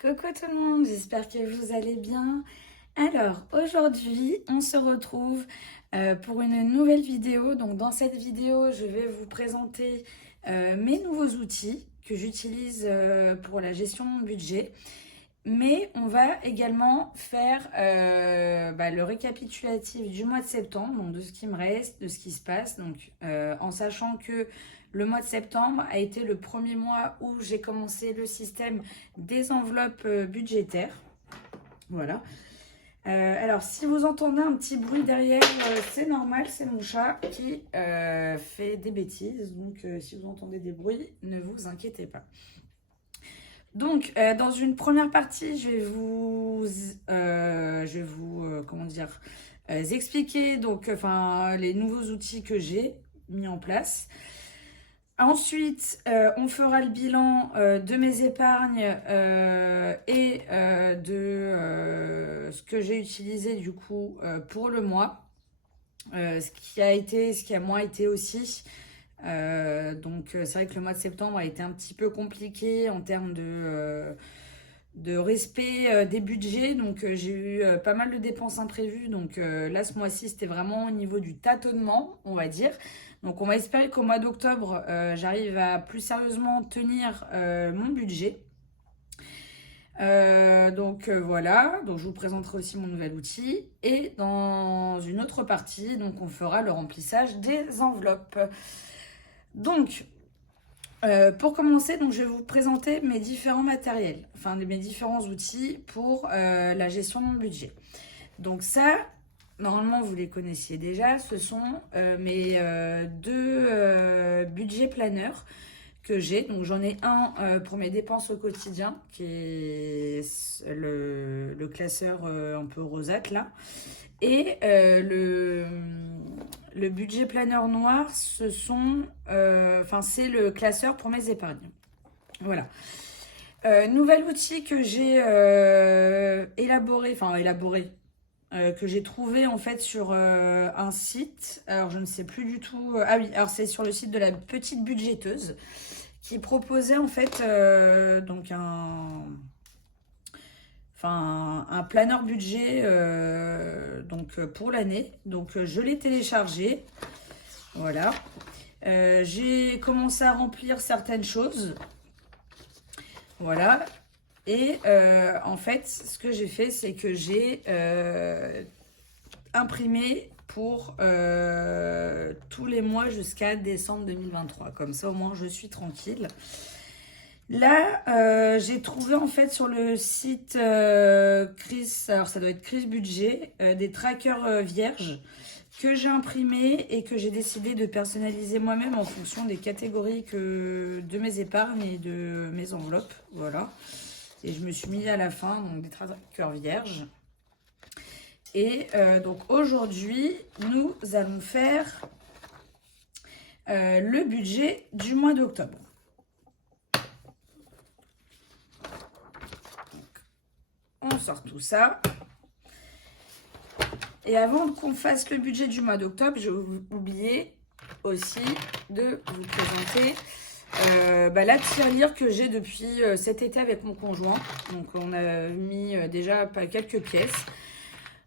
Coucou tout le monde, j'espère que vous allez bien. Alors aujourd'hui, on se retrouve pour une nouvelle vidéo. Donc dans cette vidéo, je vais vous présenter mes nouveaux outils que j'utilise pour la gestion de mon budget. Mais on va également faire le récapitulatif du mois de septembre, donc de ce qui me reste, de ce qui se passe. Donc en sachant que le mois de septembre a été le premier mois où j'ai commencé le système des enveloppes budgétaires. Voilà. Alors, si vous entendez un petit bruit derrière, c'est normal, c'est mon chat qui fait des bêtises. Donc, si vous entendez des bruits, ne vous inquiétez pas. Donc, dans une première partie, je vais vous expliquer donc, les nouveaux outils que j'ai mis en place. Ensuite, on fera le bilan de mes épargnes et de ce que j'ai utilisé du coup pour le mois, ce qui a moins été aussi. Donc c'est vrai que le mois de septembre a été un petit peu compliqué en termes de respect des budgets. Donc j'ai eu pas mal de dépenses imprévues. Donc là, ce mois-ci, c'était vraiment au niveau du tâtonnement, on va dire. Donc on va espérer qu'au mois d'octobre, j'arrive à plus sérieusement tenir mon budget. Voilà, donc je vous présenterai aussi mon nouvel outil. Et dans une autre partie, donc on fera le remplissage des enveloppes. Donc, pour commencer, donc, je vais vous présenter mes différents matériels, enfin mes différents outils pour la gestion de mon budget. Donc ça, normalement, vous les connaissiez déjà. Ce sont mes deux budgets planeurs que j'ai. Donc j'en ai un pour mes dépenses au quotidien, qui est le classeur un peu rosâtre là. Et le budget planeur noir, c'est le classeur pour mes épargnes. Voilà. Nouvel outil que j'ai élaboré, que j'ai trouvé en fait sur un site. Alors je ne sais plus du tout. Ah oui, alors c'est sur le site de la petite budgéteuse qui proposait en fait donc un planeur budget donc pour l'année. Donc je l'ai téléchargé. Voilà. J'ai commencé à remplir certaines choses. Voilà. Et en fait, ce que j'ai fait, c'est que j'ai imprimé pour tous les mois jusqu'à décembre 2023. Comme ça, au moins, je suis tranquille. Là, j'ai trouvé en fait sur le site Chris, alors ça doit être Chris Budget, des trackers vierges que j'ai imprimés et que j'ai décidé de personnaliser moi-même en fonction des catégories de mes épargnes et de mes enveloppes. Voilà. Et je me suis mis à la fin donc des trackers vierges. Et donc aujourd'hui, nous allons faire le budget du mois d'octobre. On sort tout ça. Et avant qu'on fasse le budget du mois d'octobre, j'ai oublié aussi de vous présenter la tirelire que j'ai depuis cet été avec mon conjoint. Donc on a mis déjà quelques pièces.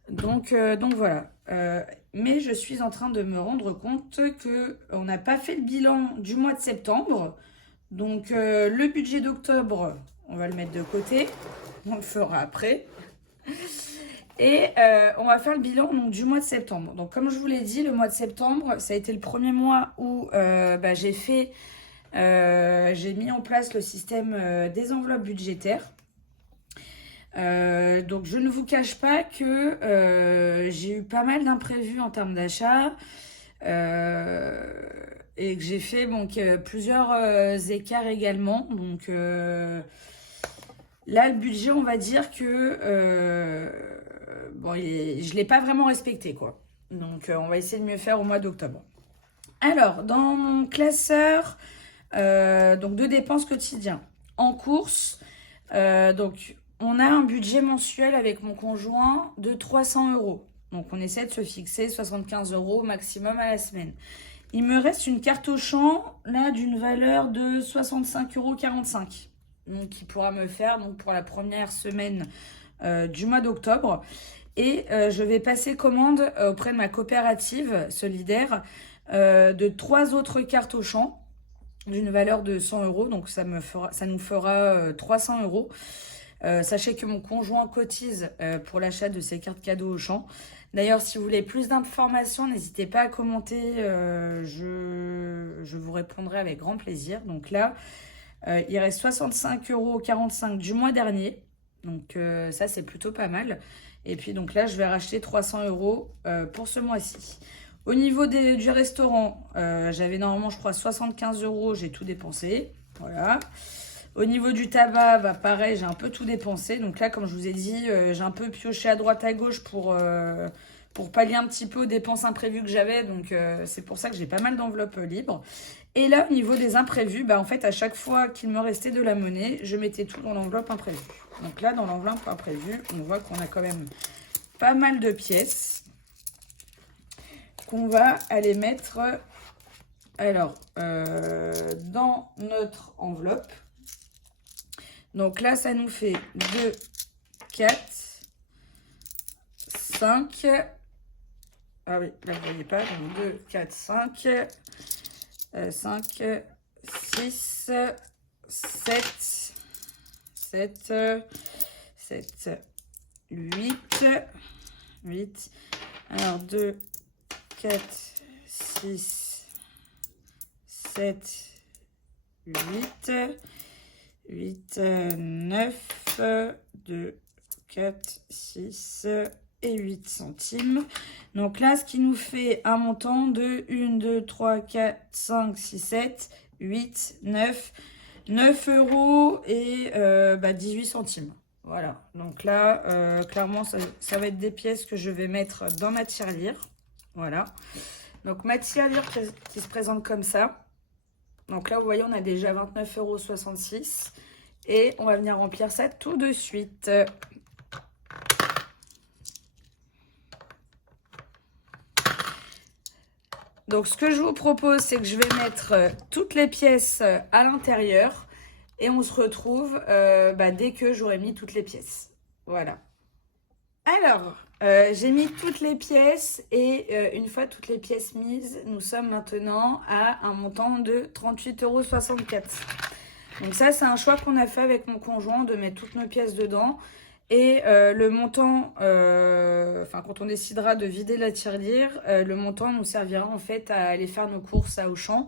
Donc voilà. Mais je suis en train de me rendre compte qu'on n'a pas fait le bilan du mois de septembre. Donc le budget d'octobre, on va le mettre de côté. On le fera après. Et on va faire le bilan donc, du mois de septembre. Donc comme je vous l'ai dit, le mois de septembre, ça a été le premier mois où j'ai mis en place le système des enveloppes budgétaires. Donc je ne vous cache pas que j'ai eu pas mal d'imprévus en termes d'achat et que j'ai fait plusieurs écarts également. Donc là, le budget, on va dire que je ne l'ai pas vraiment respecté, quoi. Donc, on va essayer de mieux faire au mois d'octobre. Alors, dans mon classeur donc de dépenses quotidiennes, en course, donc on a un budget mensuel avec mon conjoint de 300 €. Donc, on essaie de se fixer 75 € maximum à la semaine. Il me reste une carte Auchan, là, d'une valeur de 65,45 €. donc qui pourra me faire donc pour la première semaine du mois d'octobre. Et je vais passer commande auprès de ma coopérative solidaire de 3 autres cartes Auchan d'une valeur de 100 euros. Donc ça nous fera 300 euros. Sachez que mon conjoint cotise pour l'achat de ces cartes cadeaux Auchan. D'ailleurs, si vous voulez plus d'informations, n'hésitez pas à commenter. Je vous répondrai avec grand plaisir. Donc là, il reste 65,45 € du mois dernier. Donc ça, c'est plutôt pas mal. Et puis donc là, je vais racheter 300 euros pour ce mois-ci. Au niveau du restaurant, j'avais normalement, je crois, 75 euros. J'ai tout dépensé. Voilà. Au niveau du tabac, bah pareil, j'ai un peu tout dépensé. Donc là, comme je vous ai dit, j'ai un peu pioché à droite à gauche pour pallier un petit peu aux dépenses imprévues que j'avais. Donc c'est pour ça que j'ai pas mal d'enveloppes libres. Et là, au niveau des imprévus, bah en fait, à chaque fois qu'il me restait de la monnaie, je mettais tout dans l'enveloppe imprévue. Donc là, dans l'enveloppe imprévue, on voit qu'on a quand même pas mal de pièces qu'on va aller mettre alors dans notre enveloppe. Donc là, ça nous fait 2, 4, 5. Ah oui, là, vous ne voyez pas. Donc 2, 4, 5. 5, 6, 7, 8. Alors 2, 4, 6, 7, 8. 9, 2, 4, 6 et 8 centimes. Donc là, ce qui nous fait un montant de 1, 2, 3, 4, 5, 6, 7, 8, 9 euros et 18 centimes. Voilà. Donc là, clairement, ça va être des pièces que je vais mettre dans ma tirelire. Voilà. Donc ma tirelire qui se présente comme ça. Donc là, vous voyez, on a déjà 29,66 € et on va venir remplir ça tout de suite. Donc, ce que je vous propose, c'est que je vais mettre toutes les pièces à l'intérieur et on se retrouve dès que j'aurai mis toutes les pièces. Voilà. Alors, j'ai mis toutes les pièces et une fois toutes les pièces mises, nous sommes maintenant à un montant de 38,64 €. Donc ça, c'est un choix qu'on a fait avec mon conjoint de mettre toutes nos pièces dedans. Et le montant, quand on décidera de vider la tirelire, le montant nous servira en fait à aller faire nos courses à Auchan.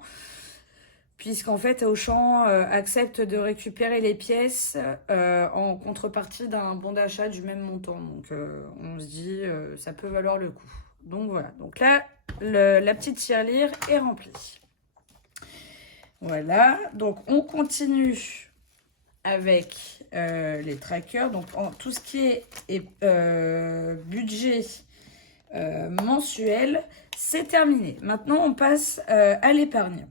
Puisqu'en fait, Auchan accepte de récupérer les pièces en contrepartie d'un bon d'achat du même montant. Donc, on se dit, ça peut valoir le coup. Donc, voilà. Donc là, la petite tirelire est remplie. Voilà. Donc, on continue avec les trackers. Donc, tout ce qui est budget mensuel, c'est terminé. Maintenant, on passe à l'épargne.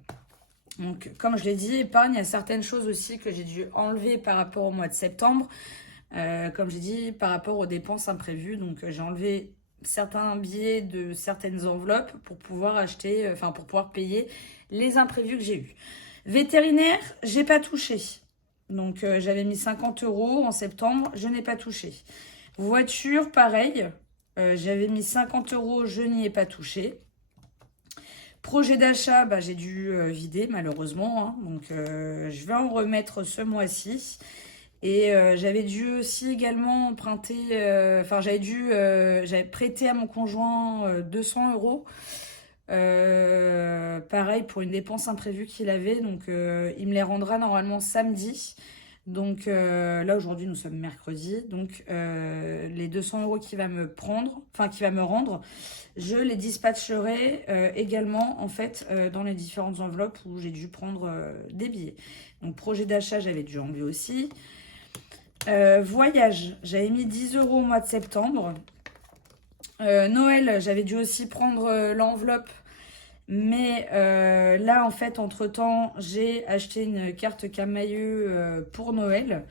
Donc, comme je l'ai dit, épargne, il y a certaines choses aussi que j'ai dû enlever par rapport au mois de septembre. Comme j'ai dit, par rapport aux dépenses imprévues. Donc, j'ai enlevé certains billets de certaines enveloppes pour pouvoir acheter, pour pouvoir payer les imprévus que j'ai eus. Vétérinaire, j'ai pas touché. Donc, j'avais mis 50 € en septembre, je n'ai pas touché. Voiture, pareil. J'avais mis 50 €, je n'y ai pas touché. Projet d'achat, j'ai dû vider malheureusement. Hein. Donc, je vais en remettre ce mois-ci. Et j'avais dû aussi également emprunter... j'avais prêté à mon conjoint 200 €. Pareil pour une dépense imprévue qu'il avait. Donc, il me les rendra normalement samedi. Donc là aujourd'hui nous sommes mercredi, donc les 200 € qu'il va me rendre, je les dispatcherai également en fait dans les différentes enveloppes où j'ai dû prendre des billets. Donc projet d'achat, j'avais dû enlever aussi. Voyage, j'avais mis 10 € au mois de septembre. Noël, j'avais dû aussi prendre l'enveloppe. Mais là, en fait, entre-temps, j'ai acheté une carte Camailleux pour Noël.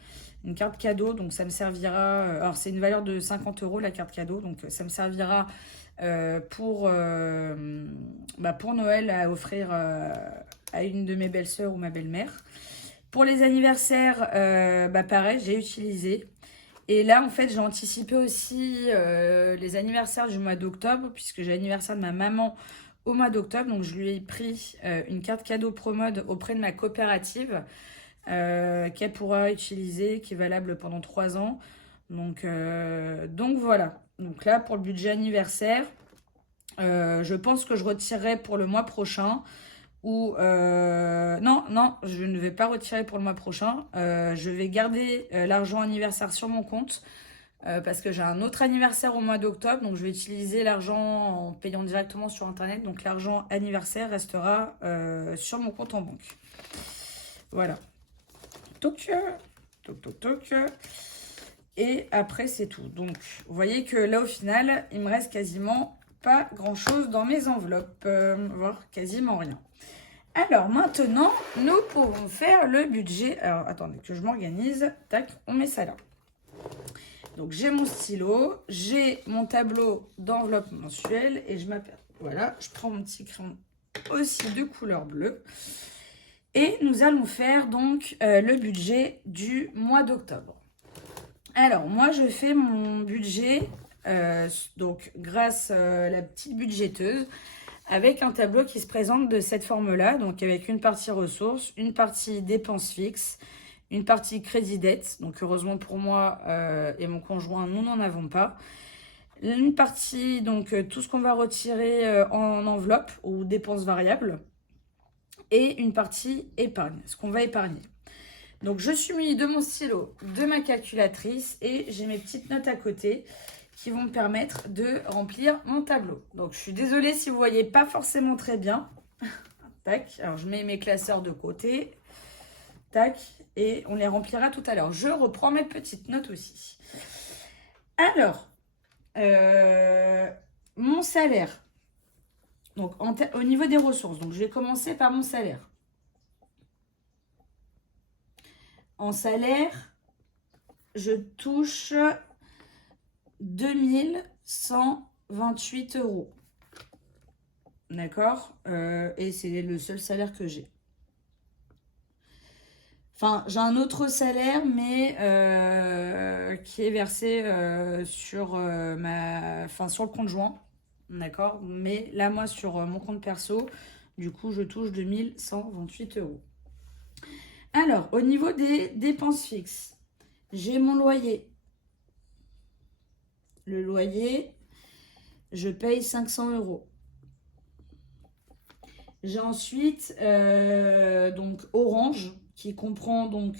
Une carte cadeau, donc ça me servira... alors, c'est une valeur de 50 € la carte cadeau. Donc, ça me servira pour Noël à offrir à une de mes belles-sœurs ou ma belle-mère. Pour les anniversaires, pareil, j'ai utilisé. Et là, en fait, j'ai anticipé aussi les anniversaires du mois d'octobre, puisque j'ai l'anniversaire de ma maman au mois d'octobre. Donc, je lui ai pris une carte cadeau Promode auprès de ma coopérative qu'elle pourra utiliser, qui est valable pendant 3 ans. Donc voilà. Donc là, pour le budget anniversaire, je pense que je retirerai pour le mois prochain. Ou non, je ne vais pas retirer pour le mois prochain. Je vais garder l'argent anniversaire sur mon compte parce que j'ai un autre anniversaire au mois d'octobre. Donc, je vais utiliser l'argent en payant directement sur Internet. Donc, l'argent anniversaire restera sur mon compte en banque. Voilà. Toc. Et après, c'est tout. Donc, vous voyez que là, au final, il me reste quasiment pas grand-chose dans mes enveloppes. Voire quasiment rien. Alors maintenant, nous pouvons faire le budget. Alors attendez que je m'organise. Tac, on met ça là. Donc j'ai mon stylo, j'ai mon tableau d'enveloppe mensuelle et je m'appelle. Voilà, je prends mon petit crayon aussi de couleur bleue. Et nous allons faire donc le budget du mois d'octobre. Alors moi je fais mon budget donc grâce à la petite budgéteuse, avec un tableau qui se présente de cette forme-là, donc avec une partie ressources, une partie dépenses fixes, une partie crédit-dette, donc heureusement pour moi et mon conjoint, nous n'en avons pas. Une partie, donc tout ce qu'on va retirer en enveloppe ou dépenses variables, et une partie épargne, ce qu'on va épargner. Donc je suis munie de mon stylo, de ma calculatrice et j'ai mes petites notes à côté qui vont me permettre de remplir mon tableau. Donc, je suis désolée si vous ne voyez pas forcément très bien. Tac, alors je mets mes classeurs de côté. Tac, et on les remplira tout à l'heure. Je reprends mes petites notes aussi. Alors, mon salaire. Donc, au niveau des ressources. Donc, je vais commencer par mon salaire. En salaire, je touche 2128 €. D'accord, et c'est le seul salaire que j'ai. Enfin, j'ai un autre salaire, mais qui est versé sur sur le compte joint. D'accord, mais là, moi, sur mon compte perso, du coup, je touche 2128 €. Alors, au niveau des dépenses fixes, j'ai mon loyer. Le loyer, je paye 500 €. J'ai ensuite donc Orange qui comprend donc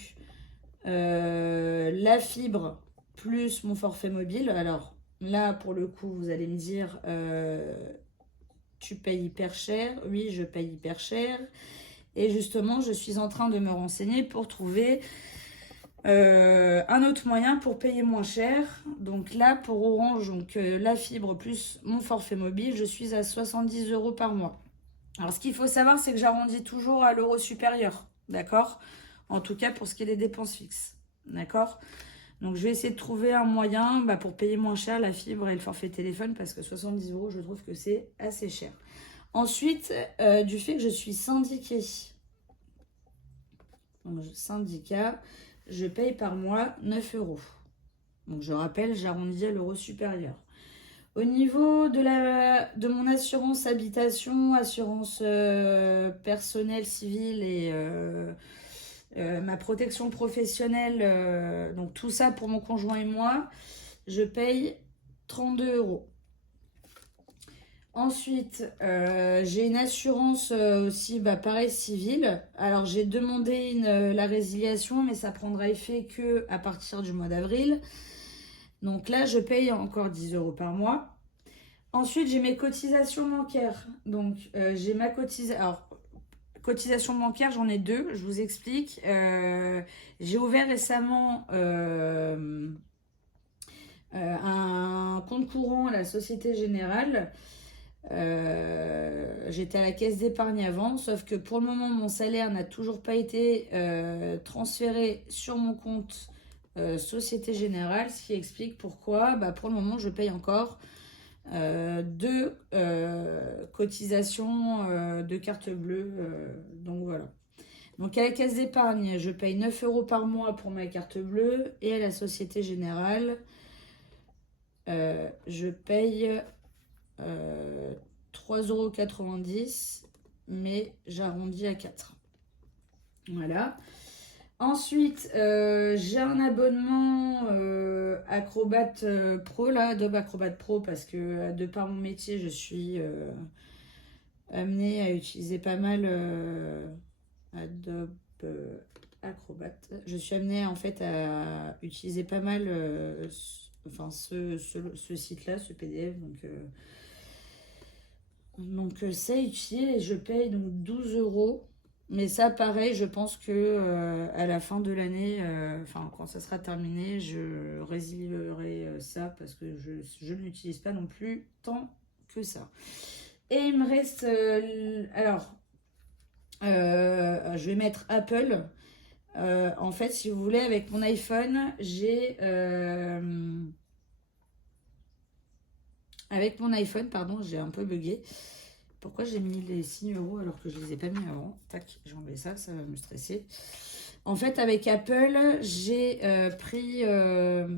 la fibre plus mon forfait mobile. Alors là, pour le coup, vous allez me dire tu payes hyper cher. Oui, je paye hyper cher. Et justement, je suis en train de me renseigner pour trouver un autre moyen pour payer moins cher. Donc là, pour Orange, donc, la fibre plus mon forfait mobile, je suis à 70 € par mois. Alors, ce qu'il faut savoir, c'est que j'arrondis toujours à l'euro supérieur, d'accord? En tout cas, pour ce qui est des dépenses fixes, d'accord? Donc, je vais essayer de trouver un moyen pour payer moins cher la fibre et le forfait téléphone, parce que 70 €, je trouve que c'est assez cher. Ensuite, du fait que je suis syndiquée, donc syndicat, je paye par mois 9 €. Donc, je rappelle, j'arrondis à l'euro supérieur. Au niveau de mon assurance habitation, assurance personnelle, civile et ma protection professionnelle, donc tout ça pour mon conjoint et moi, je paye 32 €. Ensuite, j'ai une assurance aussi, pareil, civile. Alors, j'ai demandé la résiliation, mais ça prendra effet que à partir du mois d'avril. Donc là, je paye encore 10 € par mois. Ensuite, j'ai mes cotisations bancaires. Donc, j'ai ma cotisation. Alors, cotisation bancaire, j'en ai deux. Je vous explique. J'ai ouvert récemment un compte courant à la Société Générale. J'étais à la caisse d'épargne avant, sauf que pour le moment, mon salaire n'a toujours pas été transféré sur mon compte Société Générale, ce qui explique pourquoi pour le moment je paye encore deux cotisations de carte bleue, donc voilà. Donc à la caisse d'épargne, je paye 9 € par mois pour ma carte bleue. Et à la Société Générale, je paye 3,90 €, mais j'arrondis à 4. Voilà. Ensuite, j'ai un abonnement Acrobat Pro, là, Adobe Acrobat Pro, parce que de par mon métier, je suis amenée à utiliser pas mal Adobe Acrobat. Je suis amenée en fait à utiliser pas mal enfin, ce site-là, ce PDF. Donc c'est utile et je paye donc 12 €. Mais ça, pareil, je pense que à la fin de l'année, enfin quand ça sera terminé, je résilierai ça parce que je ne l'utilise pas non plus tant que ça. Et il me reste, alors, je vais mettre Apple. En fait, si vous voulez, avec mon iPhone, avec mon iPhone, pardon, j'ai un peu bugué. Pourquoi j'ai mis les signes euros alors que je ne les ai pas mis avant? Tac, j'ai enlevé ça, ça va me stresser. En fait, avec Apple, j'ai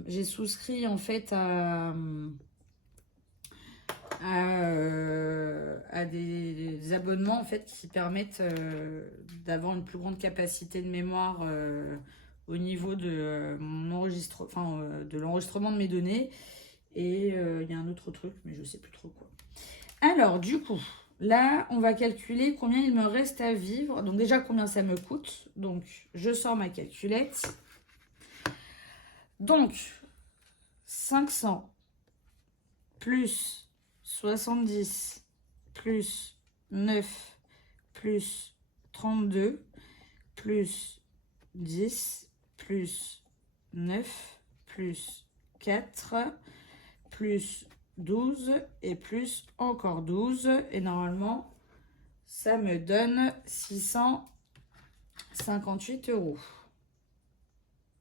j'ai souscrit en fait à des abonnements en fait qui permettent d'avoir une plus grande capacité de mémoire au niveau de de l'enregistrement de mes données. Et il y a un autre truc, mais je sais plus trop quoi. Alors, du coup, là, on va calculer combien il me reste à vivre. Donc déjà, combien ça me coûte. Donc, je sors ma calculette. Donc, 500 plus 70 plus 9 plus 32 plus 10 plus 9 plus 4 plus 12 et plus encore 12. Et normalement, ça me donne 658 €.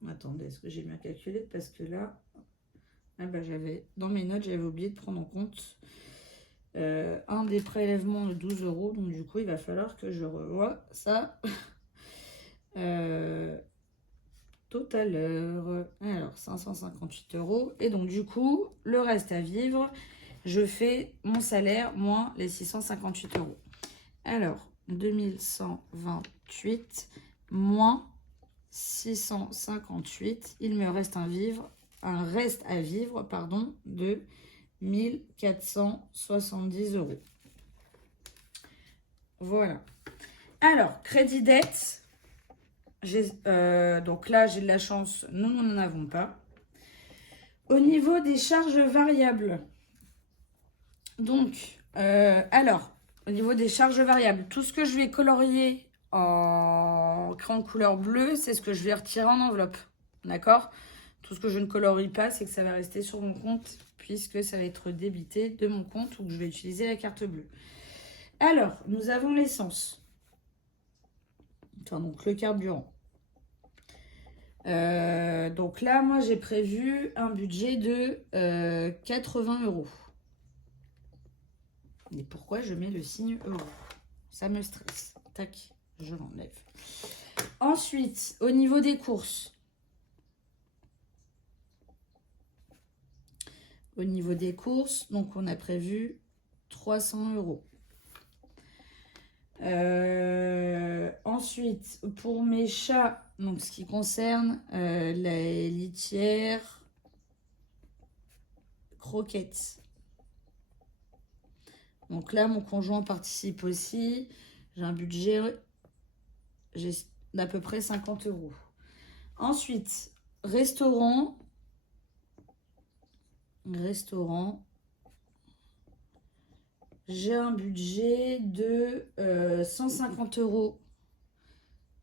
Attendez, est-ce que j'ai bien calculé? Parce que là, ah bah dans mes notes, j'avais oublié de prendre en compte un des prélèvements de 12 €. Donc du coup, il va falloir que je revoie ça tout à l'heure. Alors, 558 €. Et donc du coup, le reste à vivre, je fais mon salaire moins les 658 €. Alors, 2128 moins 658, il me reste un reste à vivre, pardon, de 1470 €. Voilà. Alors, crédit dette. Donc là, j'ai de la chance, nous n'en avons pas. Au niveau des charges variables, donc, alors, au niveau des charges variables, tout ce que je vais colorier en crayon de couleur bleue, c'est ce que je vais retirer en enveloppe. D'accord? Tout ce que je ne colorie pas, c'est que ça va rester sur mon compte, puisque ça va être débité de mon compte ou que je vais utiliser la carte bleue. Alors, nous avons l'essence. Enfin, donc le carburant. Donc là, moi, j'ai prévu un budget de 80 €. Et pourquoi je mets le signe euro? Ça me stresse. Tac, je l'enlève. Ensuite, au niveau des courses. Au niveau des courses, donc on a prévu 300 €. Ensuite, pour mes chats, donc ce qui concerne la litière, croquettes. Donc là, mon conjoint participe aussi. J'ai un budget d'à peu près 50 €. Ensuite, restaurant. J'ai un budget de 150 €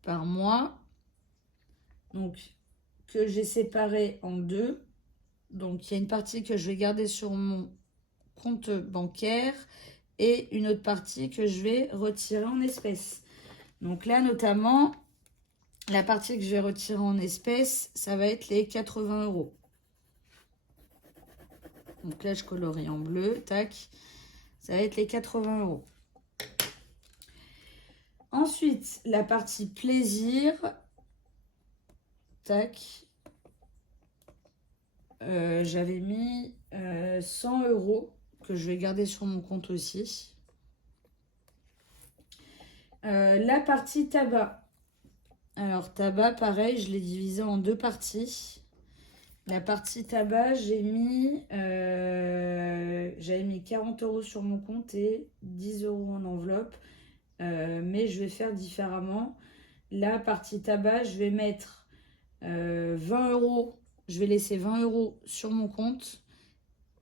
par mois. Donc, que j'ai séparé en deux. Donc, il y a une partie que je vais garder sur mon compte bancaire et une autre partie que je vais retirer en espèces. Donc là, notamment, la partie que je vais retirer en espèces, ça va être les 80 €. Donc là, je colorie en bleu, tac. Ça va être les 80 €. Ensuite, la partie plaisir. Tac. J'avais mis 100 € que je vais garder sur mon compte aussi. La partie tabac. Alors, tabac, pareil, je l'ai divisé en deux parties. La partie tabac, j'avais mis 40 € sur mon compte et 10 € en enveloppe. Mais je vais faire différemment. La partie tabac, je vais mettre 20 €. Je vais laisser 20 € sur mon compte.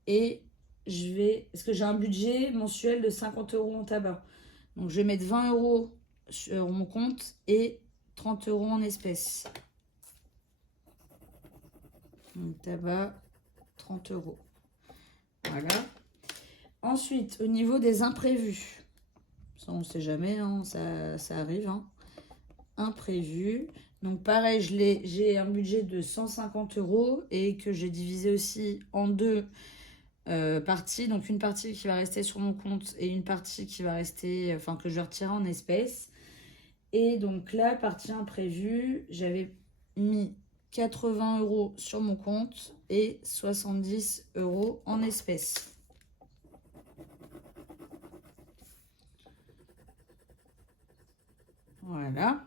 Et parce que j'ai un budget mensuel de 50 € en tabac. Donc, je vais mettre 20 € sur mon compte et 30 € en espèces. Donc, tabac, 30 €. Voilà. Ensuite, au niveau des imprévus. Ça, on ne sait jamais, hein, ça arrive. Hein. Imprévus. Donc, pareil, j'ai un budget de 150 € et que j'ai divisé aussi en deux parties. Donc, une partie qui va rester sur mon compte et une partie qui va rester, enfin, que je vais retirer en espèces. Et donc, la partie imprévue, j'avais mis 80 € sur mon compte et 70 € en espèces. Voilà.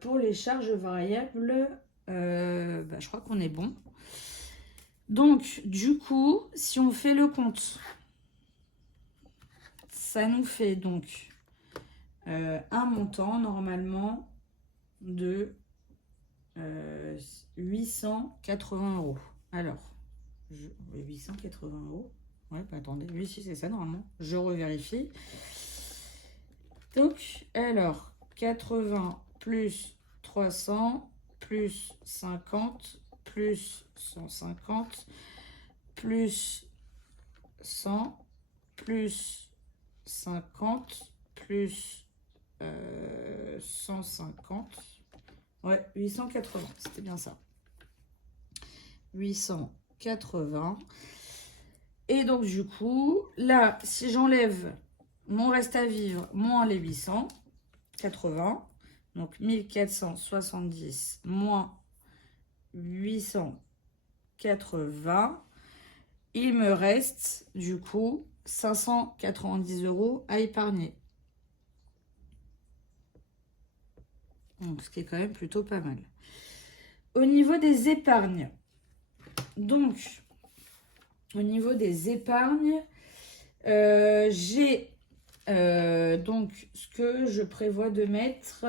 Pour les charges variables, je crois qu'on est bon. Donc, du coup, si on fait le compte, ça nous fait donc un montant normalement de 880 €. Alors, 880 €. Ouais, bah attendez, oui, si c'est ça normalement. Je revérifie. Donc, alors, 80 plus 300 plus 50 plus 150 plus 100 plus 50 plus 150. Ouais, 880, c'était bien ça. 880. Et donc, du coup, là, si j'enlève mon reste à vivre moins les 880, donc 1470 moins 880, il me reste du coup 590 € à épargner. Donc, ce qui est quand même plutôt pas mal. Au niveau des épargnes, donc, au niveau des épargnes, j'ai donc ce que je prévois de mettre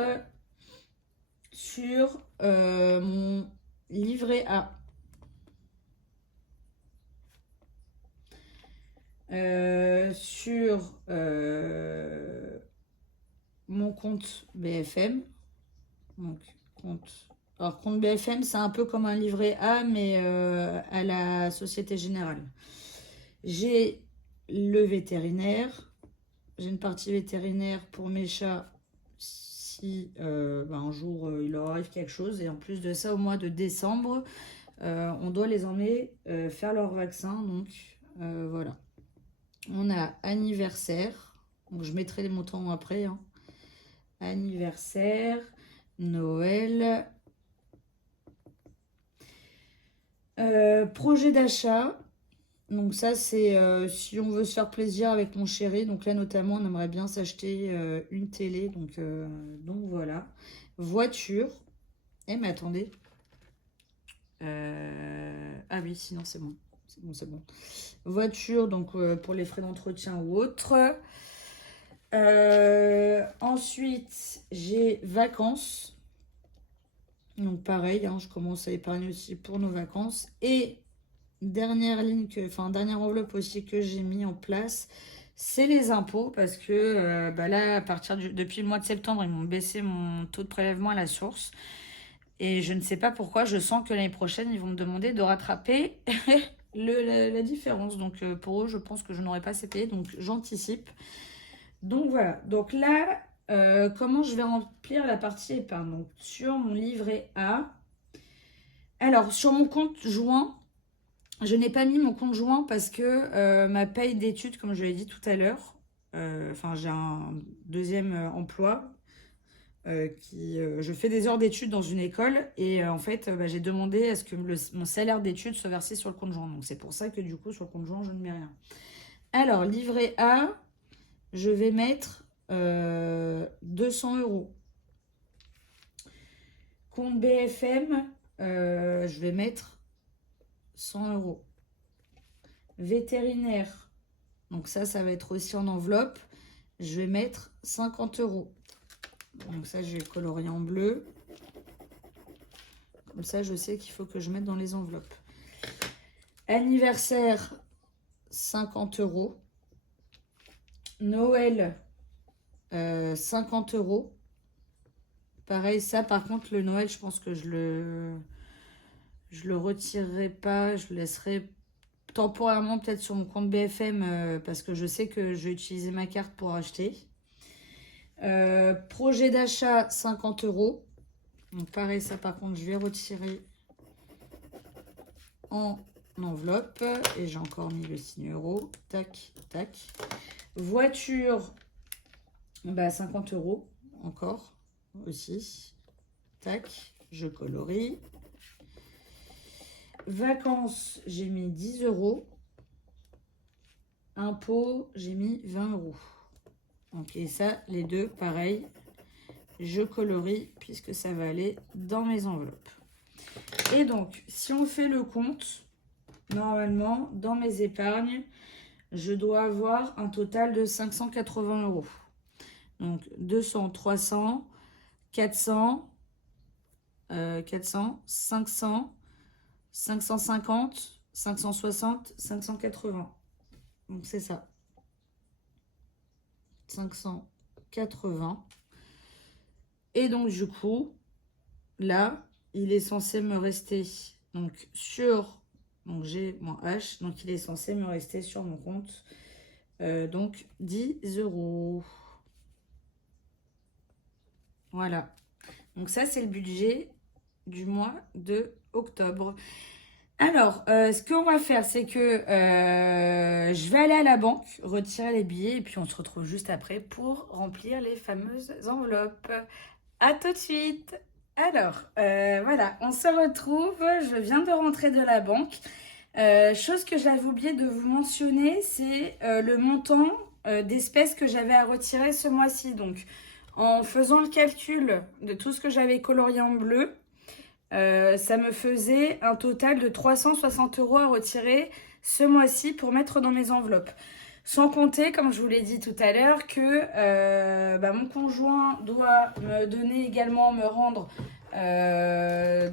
sur mon livret A. Sur mon compte BFM. Donc, compte BFM, c'est un peu comme un livret A, mais à la Société Générale. J'ai le vétérinaire. J'ai une partie vétérinaire pour mes chats si un jour il leur arrive quelque chose. Et en plus de ça, au mois de décembre, on doit les emmener faire leur vaccin. Donc, voilà. On a anniversaire. Donc, je mettrai les montants après. Hein. Anniversaire, Noël. Projet d'achat. Donc ça, c'est si on veut se faire plaisir avec mon chéri. Donc là, notamment, on aimerait bien s'acheter une télé. Donc voilà. Voiture. Eh, mais attendez. Ah oui, sinon, c'est bon. C'est bon. Voiture, donc pour les frais d'entretien ou autre. Ensuite, j'ai vacances. Donc pareil, hein, je commence à épargner aussi pour nos vacances. Et dernière dernière enveloppe aussi que j'ai mis en place, c'est les impôts. Parce que là, depuis le mois de septembre, ils m'ont baissé mon taux de prélèvement à la source. Et je ne sais pas pourquoi, je sens que l'année prochaine, ils vont me demander de rattraper la différence. Donc pour eux, je pense que je n'aurai pas assez payé. Donc j'anticipe. Donc voilà. Donc là, comment je vais remplir la partie épargne? Donc sur mon livret A. Alors sur mon compte joint, je n'ai pas mis mon compte joint parce que ma paye d'études, comme je l'ai dit tout à l'heure, Enfin, j'ai un deuxième emploi. Je fais des heures d'études dans une école et en fait j'ai demandé à ce que mon salaire d'études soit versé sur le compte joint. Donc c'est pour ça que du coup sur le compte joint je ne mets rien. Alors livret A, je vais mettre 200 euros. Compte BFM, je vais mettre 100 euros. Vétérinaire, donc ça va être aussi en enveloppe, je vais mettre 50 euros. Donc ça, je vais colorier en bleu. Comme ça, je sais qu'il faut que je mette dans les enveloppes. Anniversaire, 50 euros. Noël, 50 euros. Pareil, ça, par contre, le Noël, je pense que je le retirerai pas. Je le laisserai temporairement peut-être sur mon compte BFM parce que je sais que je vais utiliser ma carte pour acheter. Projet d'achat 50 euros. Donc pareil, ça par contre, je vais retirer en enveloppe. Et j'ai encore mis le signe euro. Tac, tac. Voiture, 50 euros encore aussi. Tac, je colorie. Vacances, j'ai mis 10 euros. Impôts, j'ai mis 20 euros. Donc, et ça, les deux, pareil, je colorie puisque ça va aller dans mes enveloppes. Et donc, si on fait le compte, normalement, dans mes épargnes, je dois avoir un total de 580 euros. Donc, 200, 300, 400, 500, 550, 560, 580. Donc, c'est ça. 580. Et donc, du coup, là, il est censé me rester, donc j'ai mon H, donc il est censé me rester sur mon compte, donc 10 euros. Voilà. Donc ça, c'est le budget du mois de octobre. Alors, ce qu'on va faire, c'est que je vais aller à la banque, retirer les billets, et puis on se retrouve juste après pour remplir les fameuses enveloppes. À tout de suite. Alors, voilà, on se retrouve. Je viens de rentrer de la banque. Chose que j'avais oublié de vous mentionner, c'est le montant d'espèces que j'avais à retirer ce mois-ci. Donc, en faisant le calcul de tout ce que j'avais colorié en bleu, ça me faisait un total de 360 euros à retirer ce mois-ci pour mettre dans mes enveloppes. Sans compter, comme je vous l'ai dit tout à l'heure, que mon conjoint doit me rendre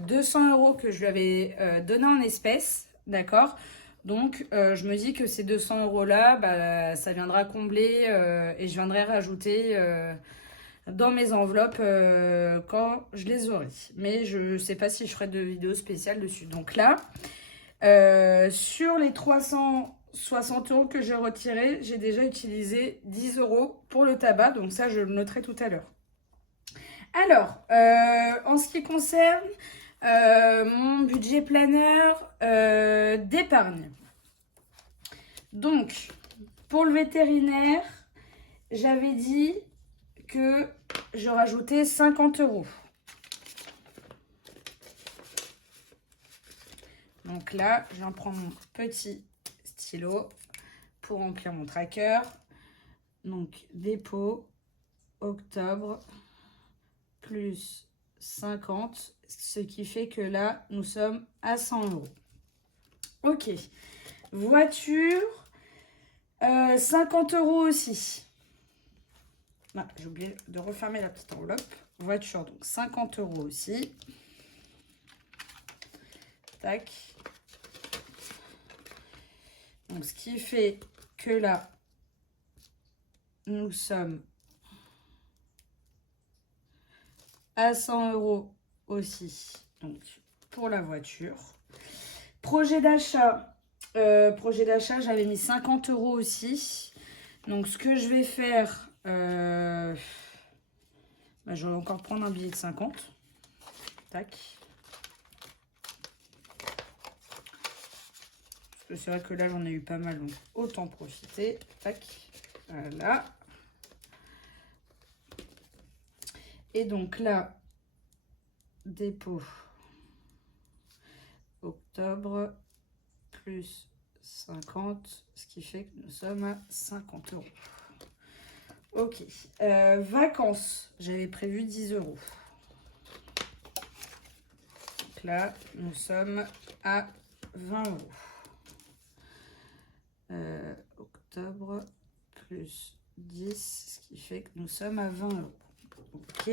200 euros que je lui avais donné en espèces, d'accord? Donc, je me dis que ces 200 euros-là, ça viendra combler et je viendrai rajouter dans mes enveloppes quand je les aurai. Mais je ne sais pas si je ferai de vidéo spéciale dessus. Donc là, sur les 360 euros que j'ai retirés, j'ai déjà utilisé 10 euros pour le tabac. Donc ça, je le noterai tout à l'heure. Alors, en ce qui concerne mon budget planeur d'épargne. Donc, pour le vétérinaire, j'avais dit que je rajoutais 50 euros. Donc là, je viens prendre mon petit stylo pour remplir mon tracker. Donc, dépôt, octobre, plus 50, ce qui fait que là, nous sommes à 100 euros. Ok. Voiture, 50 euros aussi. Ah, j'ai oublié de refermer la petite enveloppe. Voiture, donc 50 euros aussi. Tac. Donc, ce qui fait que là, nous sommes à 100 euros aussi. Donc, pour la voiture. Projet d'achat. J'avais mis 50 euros aussi. Donc, ce que je vais faire, je vais encore prendre un billet de 50. Tac. Parce que c'est vrai que là, j'en ai eu pas mal, donc autant profiter. Tac. Voilà. Et donc là, dépôt octobre plus 50, ce qui fait que nous sommes à 50 €. Ok. Vacances, j'avais prévu 10 €. Donc là, nous sommes à 20 €. Octobre plus 10, ce qui fait que nous sommes à 20 €. Ok.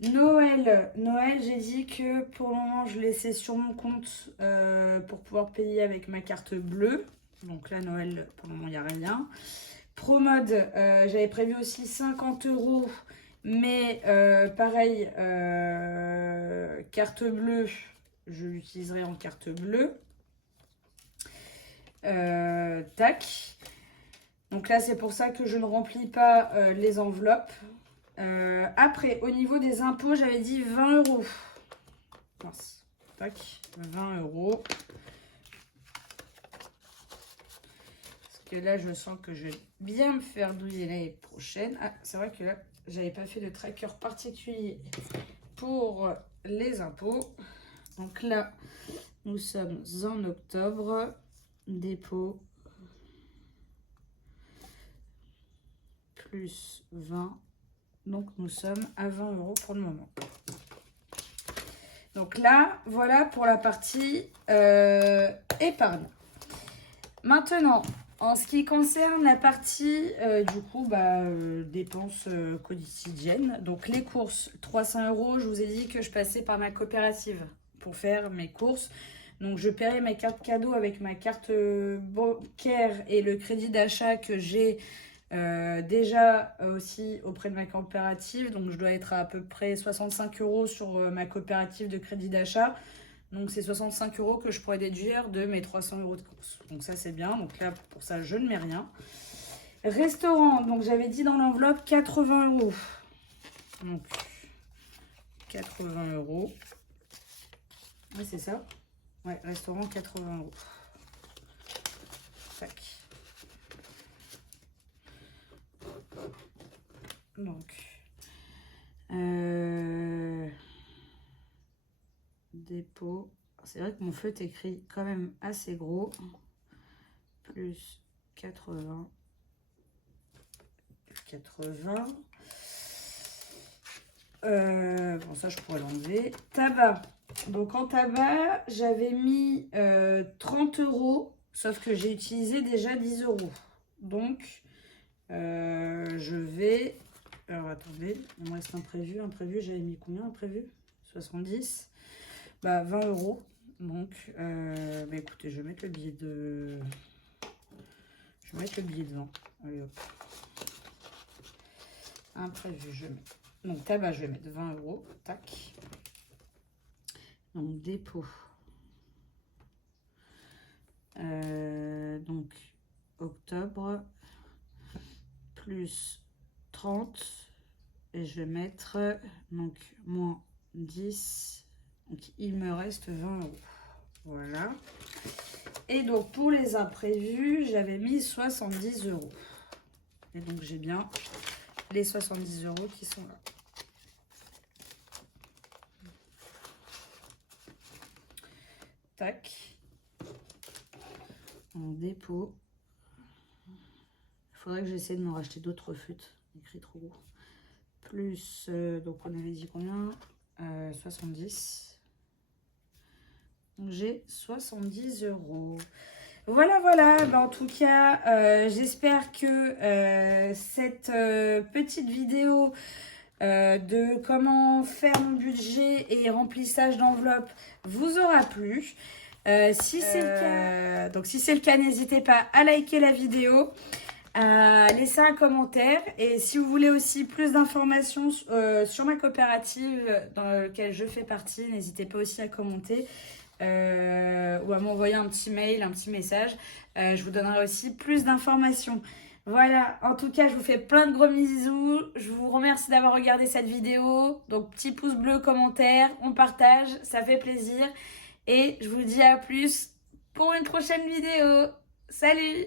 Noël, j'ai dit que pour le moment, je laissais sur mon compte pour pouvoir payer avec ma carte bleue. Donc là, Noël, pour le moment, il n'y a rien. Promode, j'avais prévu aussi 50 €, mais pareil, carte bleue, je l'utiliserai en carte bleue. Tac. Donc là, c'est pour ça que je ne remplis pas les enveloppes. Après, au niveau des impôts, j'avais dit 20 €. Mince. Tac, 20 €. Parce que là, je sens que je vais bien me faire douiller l'année prochaine. Ah, c'est vrai que là, j'avais pas fait de tracker particulier pour les impôts. Donc là, nous sommes en octobre. Dépôt plus 20. Donc nous sommes à 20 € pour le moment. Donc là, voilà pour la partie épargne. Maintenant, en ce qui concerne la partie dépenses quotidiennes, donc les courses, 300 €, je vous ai dit que je passais par ma coopérative pour faire mes courses. Donc je paierai mes cartes cadeaux avec ma carte bancaire et le crédit d'achat que j'ai déjà aussi auprès de ma coopérative. Donc je dois être à peu près 65 € sur ma coopérative de crédit d'achat. Donc c'est 65 € que je pourrais déduire de mes 300 € de courses. Donc ça c'est bien. Donc là pour ça je ne mets rien. Restaurant, donc j'avais dit dans l'enveloppe 80 €. Donc 80 €. Ouais, c'est ça. Ouais, restaurant 80 €. Tac. Donc dépôt. C'est vrai que mon feu est écrit quand même assez gros. Plus 80. 80. Bon, ça, je pourrais l'enlever. Tabac. Donc, en tabac, j'avais mis 30 €, sauf que j'ai utilisé déjà 10 €. Donc, je vais... Alors, attendez, il me reste un prévu. Un prévu, j'avais mis combien un prévu? 70. Bah, 20 €. Donc, écoutez, je vais mettre le billet de... Je vais mettre le billet de 20. Allez, hop. Imprévu, je mets... Donc, tabac, je vais mettre 20 €. Tac. Donc, dépôt. Donc, octobre. Plus 30. Et je vais mettre, donc, moins 10. Donc, il me reste 20 €. Voilà. Et donc, pour les imprévus, j'avais mis 70 €. Et donc, j'ai bien les 70 € qui sont là. Tac. En dépôt. Il faudrait que j'essaie de me racheter d'autres feutres. Écrit trop gros. Plus, donc on avait dit combien 70. Donc j'ai 70 €. Voilà, voilà. Ben, en tout cas, j'espère que cette petite vidéo de comment faire mon budget et remplissage d'enveloppe vous aura plu. Si c'est le cas, n'hésitez pas à liker la vidéo, à laisser un commentaire. Et si vous voulez aussi plus d'informations sur ma coopérative dans laquelle je fais partie, n'hésitez pas aussi à commenter ou à m'envoyer un petit mail, un petit message. Je vous donnerai aussi plus d'informations. Voilà, en tout cas, je vous fais plein de gros bisous. Je vous remercie d'avoir regardé cette vidéo. Donc, petit pouce bleu, commentaire, on partage, ça fait plaisir. Et je vous dis à plus pour une prochaine vidéo. Salut!